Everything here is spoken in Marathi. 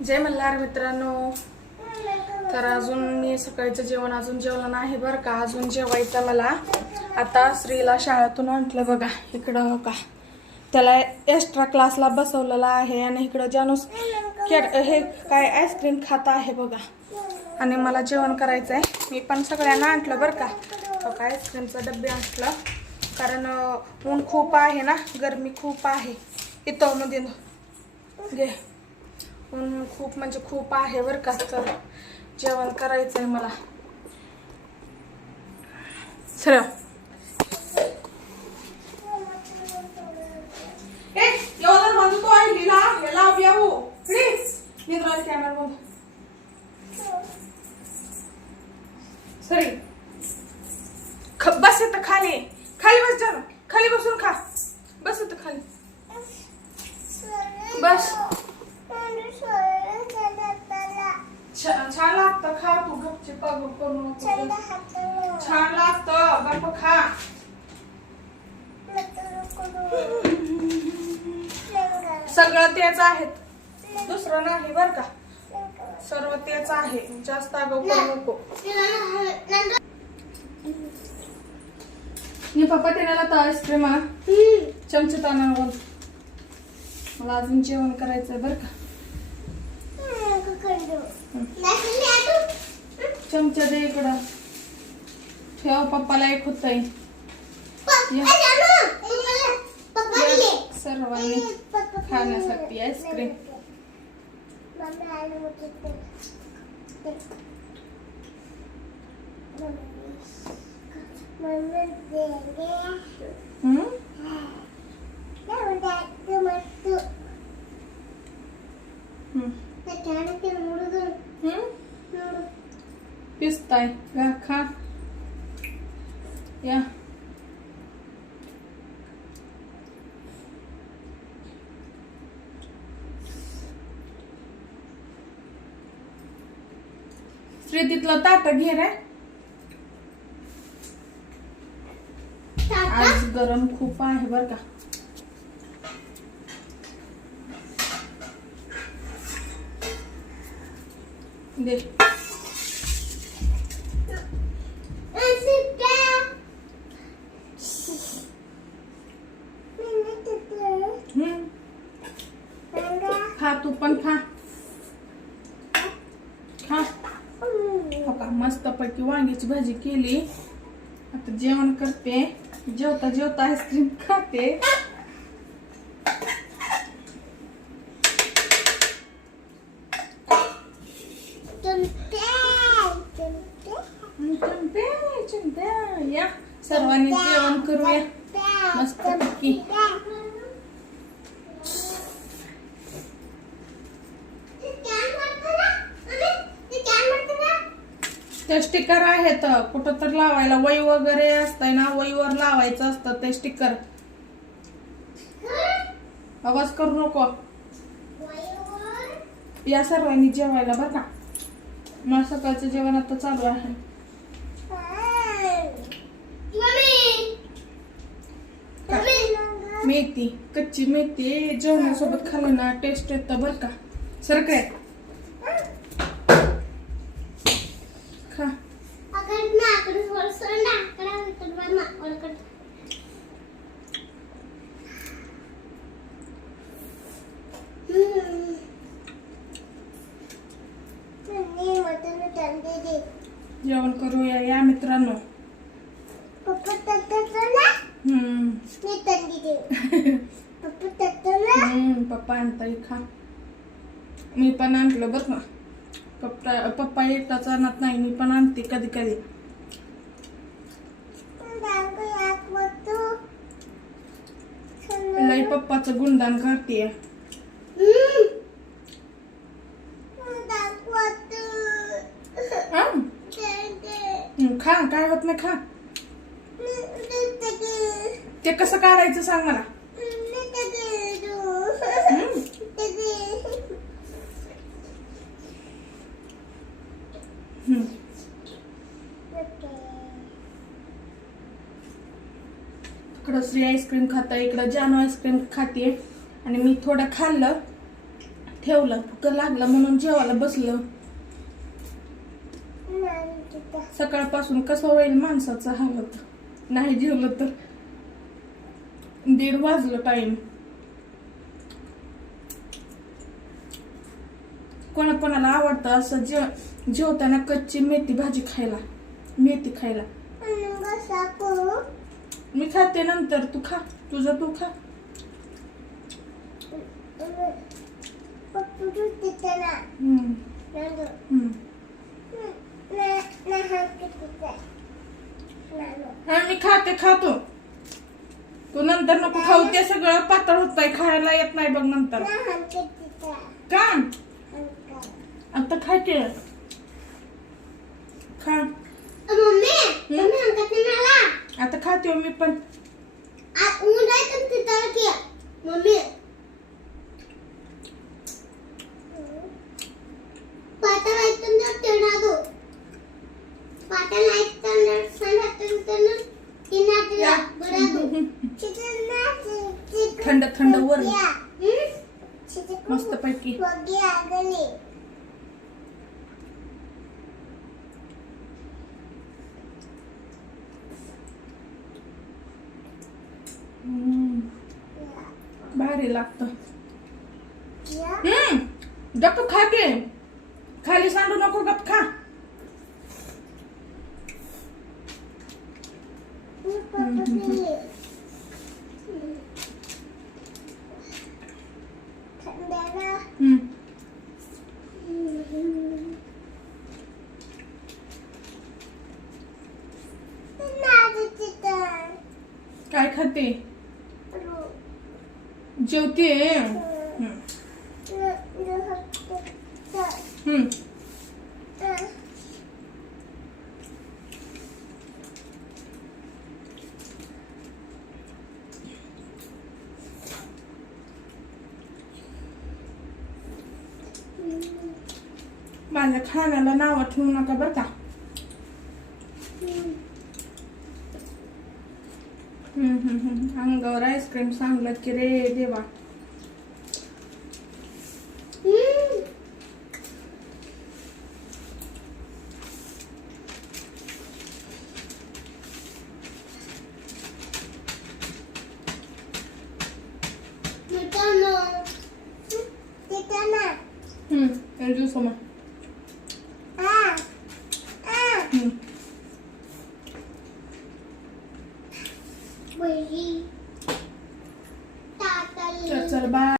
जय मल्हार मित्रांनो. तर अजून मी सकाळचं जेवण अजून जेवलं नाही बरं का अजून जेवायचं मला. आता स्त्रीला शाळेतून आणलं बघा इकडं हो का त्याला एक्स्ट्रा क्लासला बसवलेला आहे आणि इकडं जानूस केट हे काय आईस्क्रीम खात आहे बघा. आणि मला जेवण करायचं आहे मी पण सगळ्यांना आणलं बरं का. बघा आईस्क्रीमचा डबे आणलं. कारण ऊन खूप आहे ना गरमी खूप आहे. इथं मध्ये घे. खूप म्हणजे खूप आहे बरं का. तर जेवण करायचं आहे मला. सरळ ए एवढं म्हणतो तो आहे ना हे लाव येऊ प्लीज निद्रा कॅमेरा बंद सरी ख- बस इथं खाली खाली बस जा खाली बसून खा बस इथं खाली बस छान छान लागतं पग करू नको छान लागतं गप्प खा. सगळं तेच आहेत. दुसरं नाही बर का? सर्व तेच आहे. जास्त आगाऊ करू नको. मी पप्पा त्याला तर आईस्क्रीम चमचे तानावर मला अजून जेवण करायचंय बरं का? चमचा दे इकडं. ठेव पप्पाला एक होत सर्वांनी खाण्यासाठी आईस्क्रीम. हम्म? पिस्ताय गा खा या श्री तिथलं ताट घे रे आज गरम खूप आहे बर का दे तू पण खा. खा. हो का? मस्त पैकी वांग्याची भाजी केली. आता जेवण करते. जेवता जेवता आईस्क्रीम खाते. चिंते या. सर्वांनी जेवण करूया. मस्त पैकी ते स्टिकर आहेत. कुठं तर लावायला वही वगैरे असतंय ना वहीवर लावायचं असतं ते स्टिकर आवाज करू नको. या सर्वांनी जेवायला बघा मला सकाळचं जेवण आता चालू आहे. मेथी कच्ची मेथी. जेवणासोबत खाल्ली ना टेस्ट येतं बरं का? सर काय जेवण करूया. या मित्रांनो. पप्पा आणताय खा. मी पण आणलं बरं का. पप्पा पप्पा एकटाच आणत नाही मी पण आणते कधी कधी. लई पप्पाचं गुणदान करते खा काय होत नाही खा. ते कसं काढायचं सांग मला. इकडं श्री आईस्क्रीम खाता इकडं जानू आईस्क्रीम खाते आणि मी थोडं खाल्लं ठेवलं फुकं लागलं म्हणून जेवायला बसलं. सकाळपासून कसं होईल माणसाचं हालत? नाही जेवलं तर? दीड वाजलं टाइम कोणा कोणाला आवडतं असं जेव जेवताना कच्ची मेथी भाजी खायला? मेथी खायला. मी खाते नंतर. तू खा. तुझं तू खा. हम्म, हम्म. हा मी खातो. तू नंतर नको खाऊ ते सगळं पातळ होत नाही खायला येत नाही बघ नंतर. का आता खाते खा. आता खाते मी पण. मम्मी. मस्त पैकी भारी लागत. हम्म. गप खा के. खाली सांडू नको गप खा. हम्म काय खाते जेवते हम्म हम्म माझ्या खाण्याला नाव ठेवू नका बरं का हम्म, हम्म, हम्म. अंगावर आईस्क्रीम सांगलं की रे देवा ज्यूस मग